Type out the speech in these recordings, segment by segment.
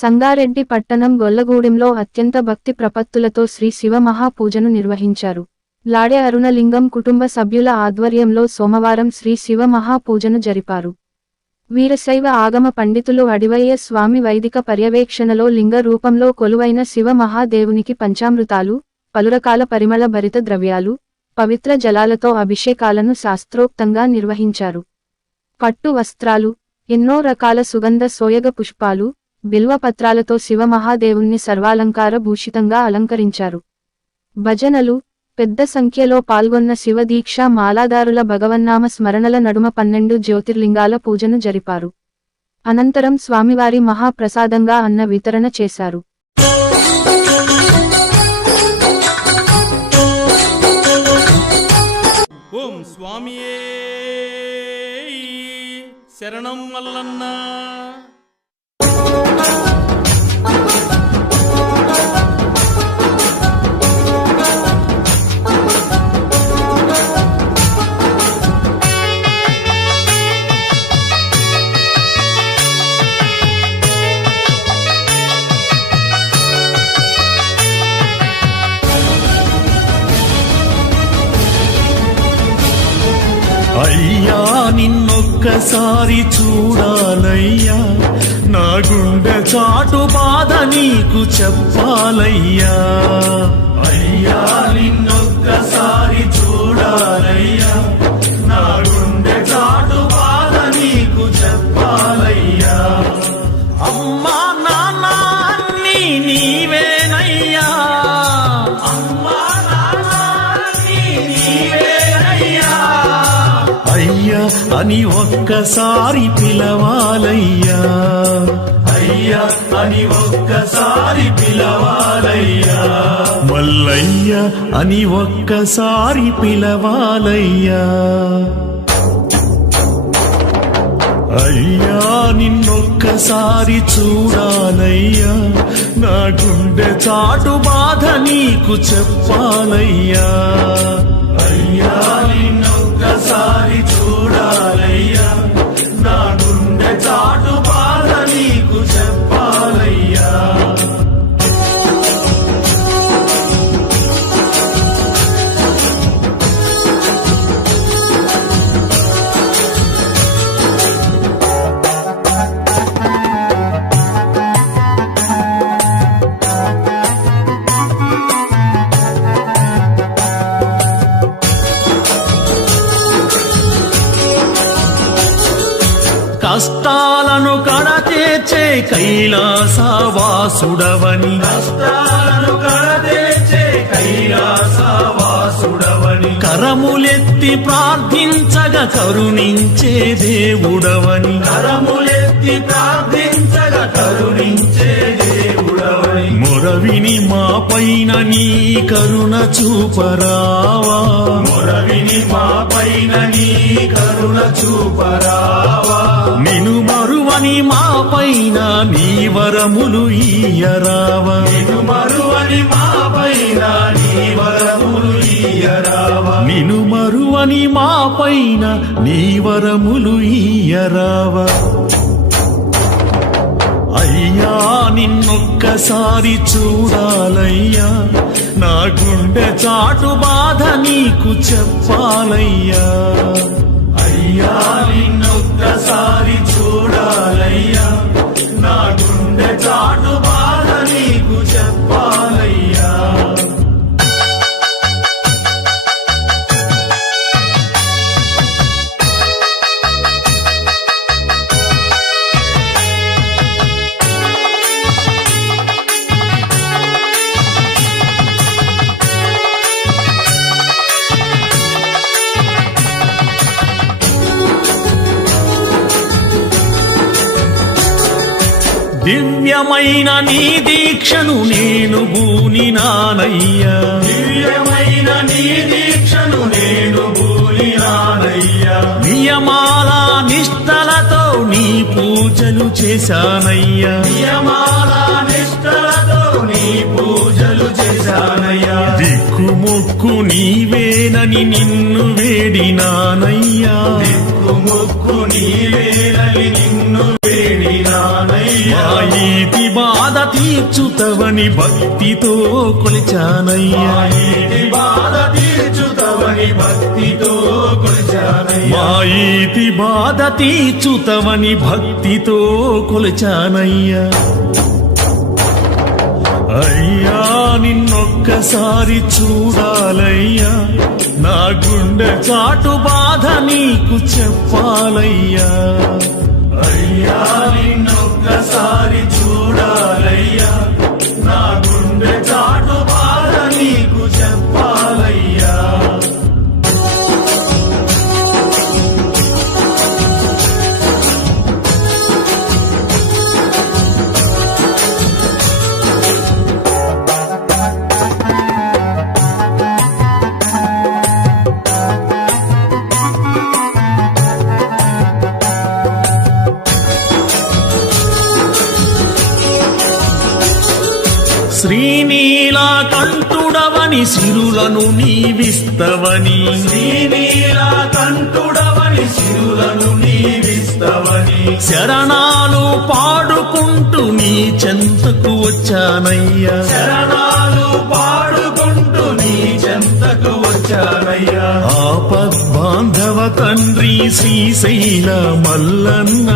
సంగారెడ్డి పట్టణం గొల్లగూడెంలో అత్యంత భక్తి ప్రపత్తులతో శ్రీ శివ మహాపూజను నిర్వహించారు. లాడే అరుణలింగం కుటుంబ సభ్యుల ఆధ్వర్యంలో సోమవారం శ్రీ శివ మహాపూజను జరిపారు. వీరశైవ ఆగమ పండితులు అడివయ్య స్వామి వైదిక పర్యవేక్షణలో లింగ రూపంలో కొలువైన శివ మహాదేవునికి పంచామృతాలు, పలురకాల పరిమళ భరిత ద్రవ్యాలు, పవిత్ర జలాలతో అభిషేకాలను శాస్త్రోక్తంగా నిర్వహించారు. పట్టు వస్త్రాలు, ఎన్నో రకాల సుగంధ సోయగ పుష్పాలు, బిల్వపత్రాలతో శివ మహాదేవుణ్ణి సర్వాలంకార భూషితంగా అలంకరించారు. భజనలు, పెద్ద సంఖ్యలో పాల్గొన్న శివ దీక్ష మాలాదారుల భగవన్నామ స్మరణల నడుమ 12 జ్యోతిర్లింగాల పూజను జరిపారు. అనంతరం స్వామివారి మహాప్రసాదంగా అన్న వితరణ చేశారు. ఓం స్వామియే శరణం మల్లన్న. అయ్యా నిన్నొక్కసారి చూడాలయ్యా, నా గుండె చాటు బాధ నీకు చెప్పాలయ్యా. అయ్యా నిన్నొక్కసారి చూడాలయ్యా, నా గుండె చాటు బాధ నీకు చెప్పాలయ్యా. అమ్మా నాన్న అన్నీ నీవేనయ్యా, అమ్మా నాన్న అన్నీ నీవేనయ్యా. అయ్యా అని ఒక్కసారి పిలవాలయ్యా, అయ్యా అని ఒక్కసారి పిలవాలయ్యా. మల్లయ్య అని ఒక్కసారి పిలవాలయ్యా. అయ్యా నిన్నొక్కసారి చూడాలయ్యా, నా గుండె చాటు బాధ నీకు చెప్పాలయ్యా. అయ్యా నిన్నొక్కసారి చూడాలయ్యా, నా గుండె చాటు బాధ నీకు చెప్పాలయ్యా. కష్టాలను కడతీర్చే కైలాసవాసుడవని, కష్టాలను కడతీర్చే కైలాసవాసుడవని, కరములెత్తి ప్రార్థించగా కరుణించే దేవుడవని, కరములెత్తి ప్రార్థించగా కరుణించే దేవుడవని. మొరవిని మా పైన నీ కరుణ చూపరావా, మొరవిని మా పైన నీ కరుణ చూపరావా. నిను మరువని మా పైన నీ వరములు ఇయ్యరావా, నిను మరువని మా పైన నీ వరములు ఇయ్యరావా, నిను మరువని మా పైన నీ వరములు ఇయ్యరావా. అయ్యా నిన్నొక్కసారి చూడాలయ్యా, నా గుండె చాటు బాధ నీకు చెప్పాలయ్యా. అయ్యా నిన్నొక్కసారి చూడాలయ్యా, నా గుండె చాటు బాధ నీకు చెప్పాలయ్యా. దివ్యమైన నీ దీక్షను నేను బూనినానయ్యా, దివ్యమైన నీ దీక్షను నేను బూనినానయ్యా. నియమాల నిష్టలతో నీ పూజలు చేశానయ్యా, నియమాల నిష్టలతో నీ పూజలు చేశానయ్యా. దిక్కుమొక్కు నీవేనని నిన్ను వేడినానయ్యా, దిక్కుమొక్కు నీవేనని నిన్ను వేడి బూనినానయ్యా మా ఈతి బాధ తీర్చుతవని భక్తితో కొలిచానయ్యా ఈతి బాధ తీర్చుతవని భక్తితో కొలిచానయ్యా మా ఈతి బాధ తీర్చుతవని భక్తితో కొలిచానయ్యా అయ్యా నిన్నొక్కసారి చూడాలయ్యా నా గుండె చాటు బాధ నీకు చెప్పాలయ్యా అయ్యా నిన్నొక్కసారి చూడాలయ్యా నా గుండె చాటు బాధ నీకు చెప్పాలయ్యా శ్రీనీలకంఠుడవని సిరులను నీవిస్తవని శ్రీనీలకంఠుడవని సిరులను నీవిస్తవని శరణాలు పాడుకుంటూ నీ చెంతకు వచ్చానయ్యా శరణాలు పాడుకుంటూ నీ చెంతకు వచ్చానయ్యా ఆపద్బాంధవ తండ్రి శ్రీశైల మల్లన్న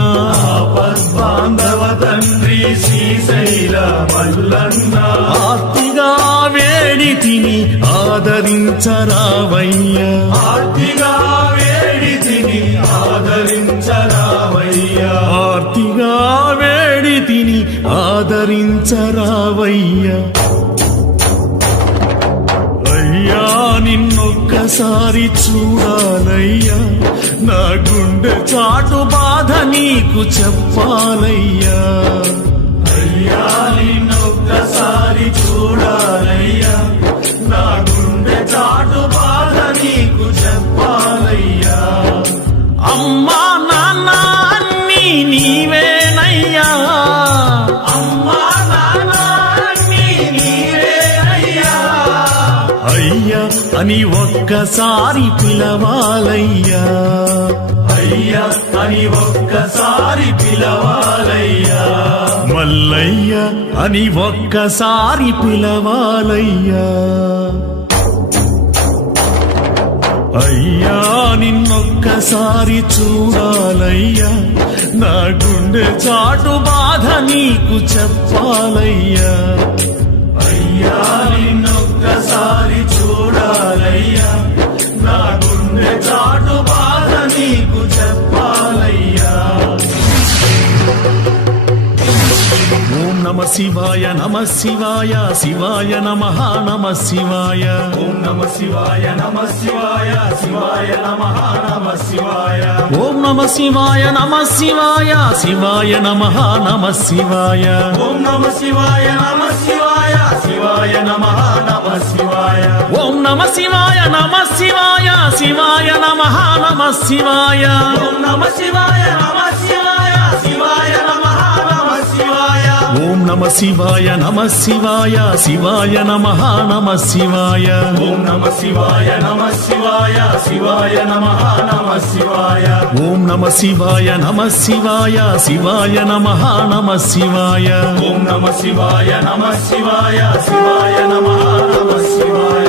ఆపద్బాంధవ తండ్రి శ్రీశైల మల్లన్న ఆర్తిగా వేడి తిని ఆదరించరావయ్యా ఆర్తిగా వేడి తిని ఆదరించరావయ్యా ఆర్తిగా వేడి తిని ఆదరించరావయ్యా అయ్యా నిన్నొక్కసారి చూడాలయ్యా నా గుండె చాటు బాధ నీకు చెప్పాలయ్యా అయ్యా నిన్నొక్కసారి చూడాలయ్యా నా గుండె చాటు బాధ నీకు చెప్పాలయ్యా అమ్మా నాన్న అన్నీ నీవేనయ్యా అమ్మా నాన్న అన్నీ నీవేనయ్యా అయ్యా అని ఒక్కసారి పిలవాలయ్యా అయ్యా అని ఒక్కసారి పిలవాలయ్యా మల్లయ్య అని ఒక్కసారి పిలవాలయ్యా అయ్యా నిన్నొక్కసారి చూడాలయ్యా నా గుండె చాటు బాధ నీకు చెప్పాలయ్యా అయ్యా నిన్నొక్కసారి చూడాలయ్యా నా గుండె చాటు బాధ నీకు చెప్పాలయ్యా ఓం నమ శివాయ నమ శివాయ శివాయ నమః నమ శివాయ ఓం నమ శివాయ నమ శివాయ శివాయ నమః నమ శివాయ ఓం నమ శివాయ నమ శివాయ శివాయ నమః నమ శివాయ ఓం నమ శివాయ నమ శివాయ శివాయ నమః నమ శివాయ ఓం నమ శివాయ నమ శివాయ శివాయ నమః నమ శివాయ ఓం నమ శివాయ నమ శివాయ శివాయ నమః నమ శివాయ ఓం నమ శివాయ నమ శివాయ శివాయ నమః నమ శివాయ ఓం నమ శివాయ నమ శివాయ శివాయ నమః నమ శివాయ ఓం నమ శివాయ నమ శివాయ శివాయ నమః నమ శివాయ ఓం నమ శివాయ నమ శివాయ శివాయ నమః నమ శివాయ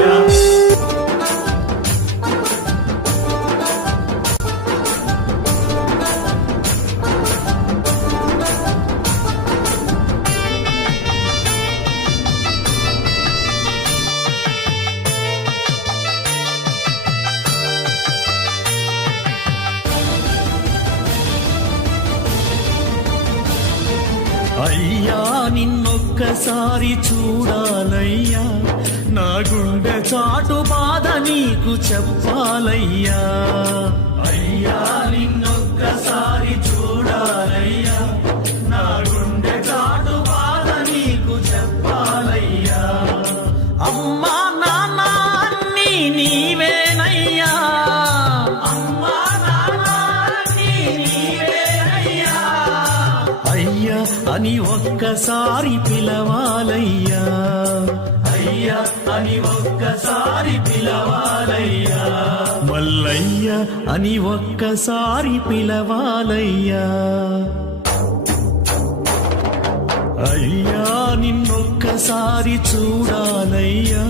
అయ్యా నిన్నొక్కసారి చూడాలయ్యా నా గుండె చాటు బాధ నీకు చెప్పాలయ్యా అయ్యా నిన్నొక్కసారి చూడాలయ్యా నా గుండె చాటు బాధ నీకు చెప్పాలయ్యా అమ్మా నాన్న అన్నీ నీవేనయ్యా అమ్మా నాన్న అన్నీ నీవేనయ్యా అయ్యా అని ఒక్కసారి పిలవాలయ్యా అయ్యా అని ఒక్కసారి పిలవాలయ్యా మల్లయ్య అని ఒక్కసారి పిలవాలయ్యా అయ్యా నిన్నొక్కసారి చూడాలయ్యా,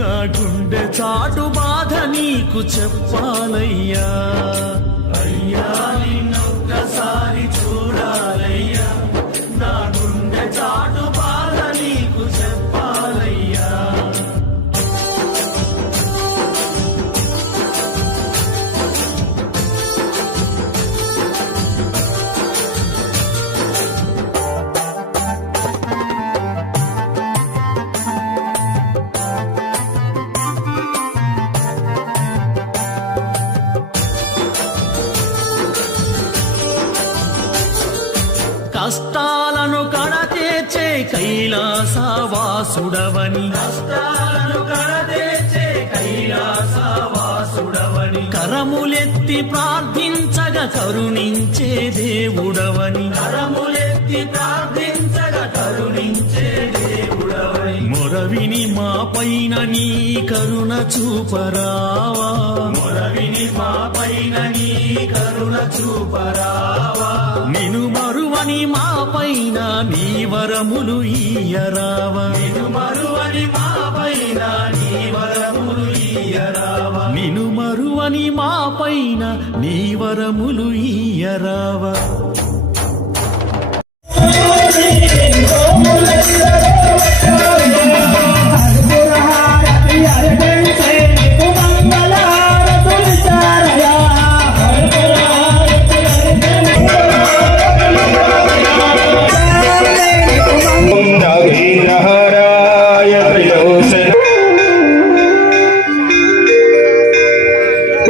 నా గుండె చాటు బాధ నీకు చెప్పాలయ్యా. అయ్యా నిన్నొక్కసారి చూడాలయ్యా, నా గుండె చాటు బాధ నీకు చెప్పాలయ్యా. కష్టాలను కడతేర్చే కైలాసవాసుడవని, కష్టాలను కడతేర్చే కైలాసవాసుడవని, కరములెత్తి ప్రార్థించగా కరుణించే దేవుడవని, కరములెత్తి ప్రార్థించగా కరుణించే దేవుడవని, మొరవిని మా పైన నీ కరుణ చూపరావా, మొరవిని మా పైన నీ కరుణ చూపరావా. నిను మరువని మా పైన నీ వరములు ఇయ్యరావా, నిను మరువని మా పైన నీ వరములు ఇయ్యరావా, నిను మరువని మా పైన నీ వరములు ఇయ్యరావా.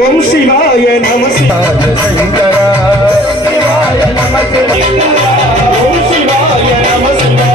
ఓం శివాయ నమ శివాయ శంకర శివాయ నమ శివాయ ఓం శివాయ నమ శివాయ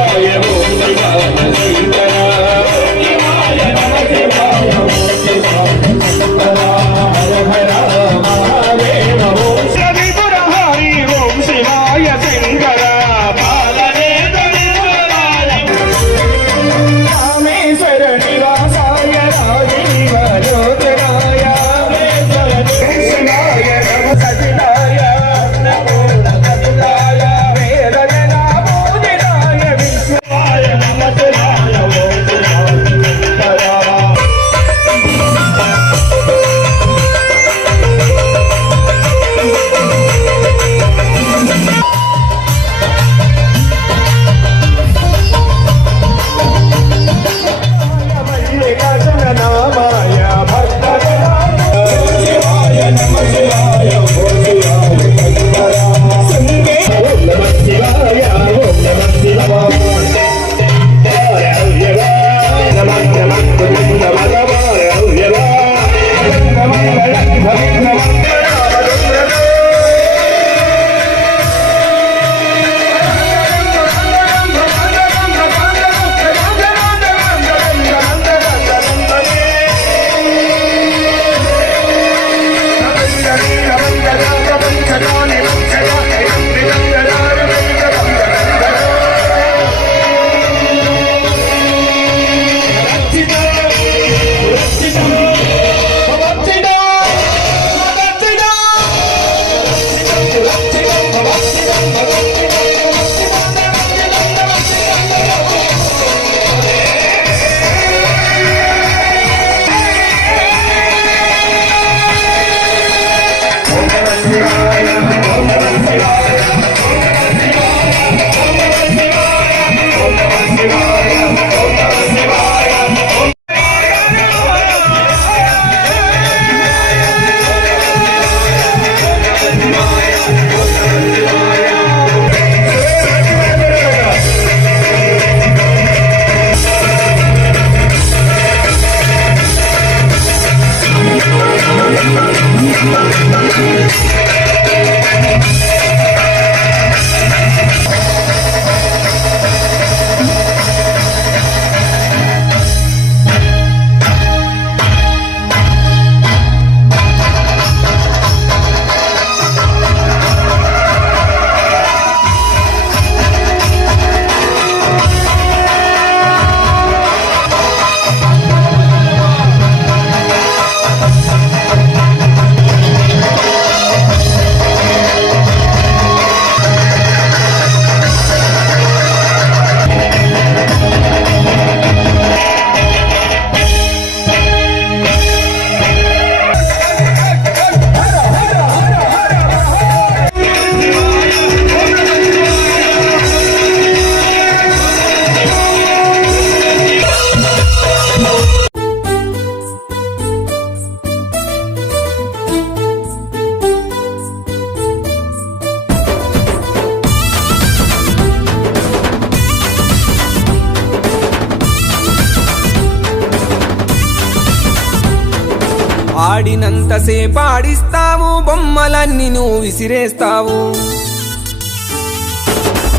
ఆడినంతసేపు ఆడిస్తావు, బొమ్మలన్నీ నువ్వు విసిరేస్తావు.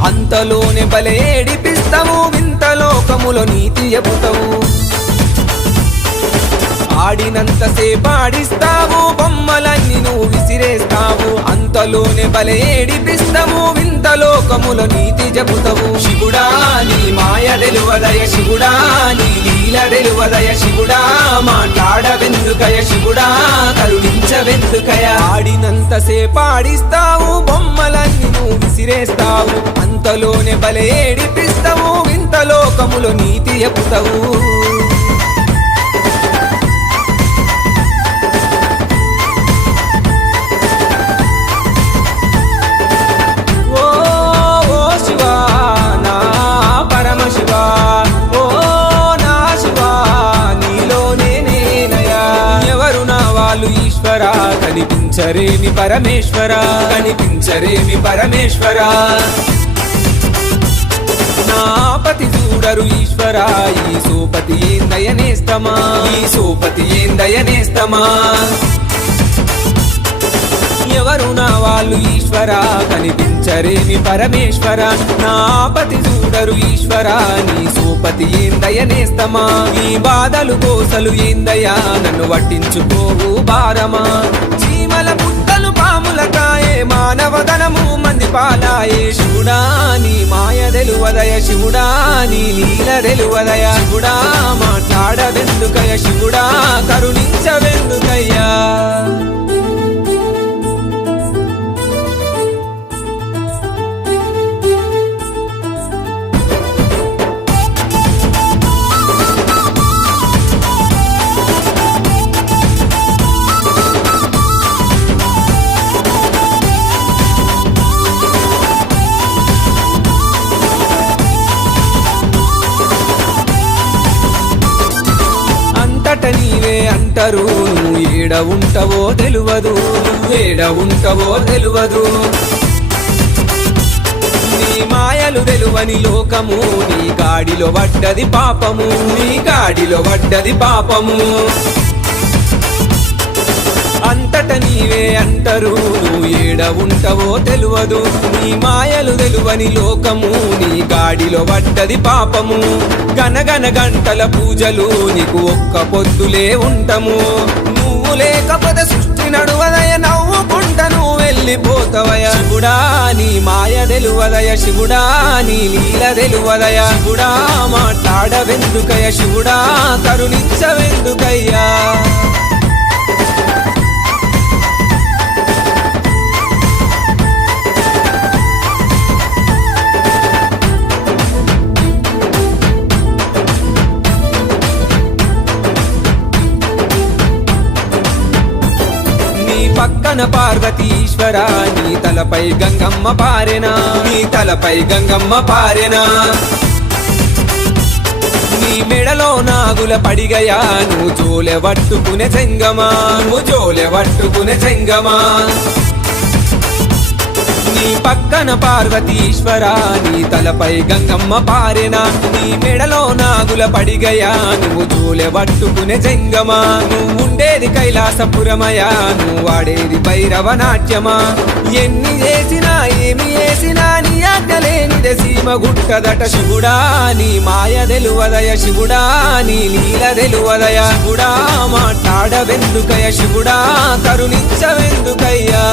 అంతలోనే బలే ఏడిపిస్తావు, వింత లోకములో నీతి చెబుతావు. ఆడినంతసేపు ఆడిస్తావు, బొమ్మలన్నీ నువ్వు విసిరేస్తావు. అంతలోనే బలే ఏడిపిస్తావు, వింత లోకములో నీతి చెబుతావు. శివుడా నీ మాయ తెలువదయ, శివుడా నీ లీల తెలువదయ, శివుడా మాట్లాడవెందుకయ, శివుడా కరుణించవెందుకయ. ఆడినంతసేపు ఆడిస్తావు, బొమ్మలన్నీ నువ్వు విసిరేస్తావు. అంతలోనే బలే ఏడిపిస్తావు, వింత లోకములో నీతి చెబుతావు. కనిపించరేమి పరమేశ్వరా, కనిపించరేమి పరమేశ్వరా. నా పతి చూడరు ఈశ్వరా, ఈ సోపతి ఏందయనేస్తమా, ఈ సోపతి ఏందయనేస్తమా. ఎవరు నా వాళ్ళు ఈశ్వరా, కనిపించరేమి పరమేశ్వరా. నా పతి చూడరు ఈశ్వరా, నీ సోపతి ఏందయనేస్తమా. ఈ బాధలు కోసలు ఏందయ్యా, నన్ను పట్టించుకోవు భారమా. చీమల పుట్టలు పాముల కాయే, మానవదనము మంది పాలాయే. శివుడా నీ మాయ తెలువదయ, శివుడా నీ లీల తెలువదయ, శివుడా మాట్లాడవెందుకయ, శివుడా కరుణించవెందుకయ్యా. నీవే అంటారు, నువ్వు ఏడ ఉంటావో తెలువదు, నువ్వేడ ఉంటావో తెలువదు. నీ మాయలు తెలువని లోకము, నీ గాడిలో పడ్డది పాపము, నీ గాడిలో పడ్డది పాపము. అంతట నీవే అంటారు, నువ్వు ఏడ ఉంటావో తెలువదు. నీ మాయలు తెలువని లోకము, నీ గాడిలో పడ్డది పాపము. గనగన గంటల పూజలు నీకు ఒక్క పొద్దులే ఉంటాము. నువ్వు లేకపోతే సృష్టి నడువదయ, నవ్వుకుంట నువ్వు వెళ్ళిపోతావయ. శివుడా నీ మాయ తెలువదయ, శివుడా నీ లీల తెలువదయ, శివుడా మాట్లాడవెందుకయ, శివుడా కరుణించవెందుకయ్యా. పక్కన పార్వతీశ్వర, నీ తలపై గంగమ్మ పారెనా, నీ తలపై గంగమ్మ పారెనా. నీ మెడలో నాగుల పడిగయా, నువ్వు జోలె పట్టుకునే చెంగమా, నువ్వు జోలె పట్టుకునే చెంగమా. నీ పక్కన పార్వతీశ్వర, నీ తలపై గంగమ్మ పారెనా. నీ మెడలో నాగుల పడిగయా, నువ్వు జోలె పట్టుకునే జంగమా. నువ్వు ఉండేది కైలాసపురమయా, నువ్వు వాడేది భైరవ నాట్యమా. ఎన్ని చేసినా ఏమి చేసినా నీ ఆజ్ఞలేనిదే సీమ గుట్టదట. శివుడా నీ మాయ తెలువదయ, శివుడా నీ లీల తెలువదయ, శివుడా మాట్లాడవెందుకయ, శివుడా కరుణించవెందుకయ్యా.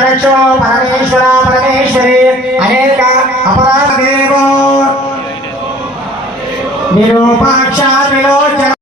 रक्षो परमेश्वर परमेश्वरी अनेक अपराधेवो निरूपाक्षा विलोचन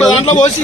దాంట్లో పోసి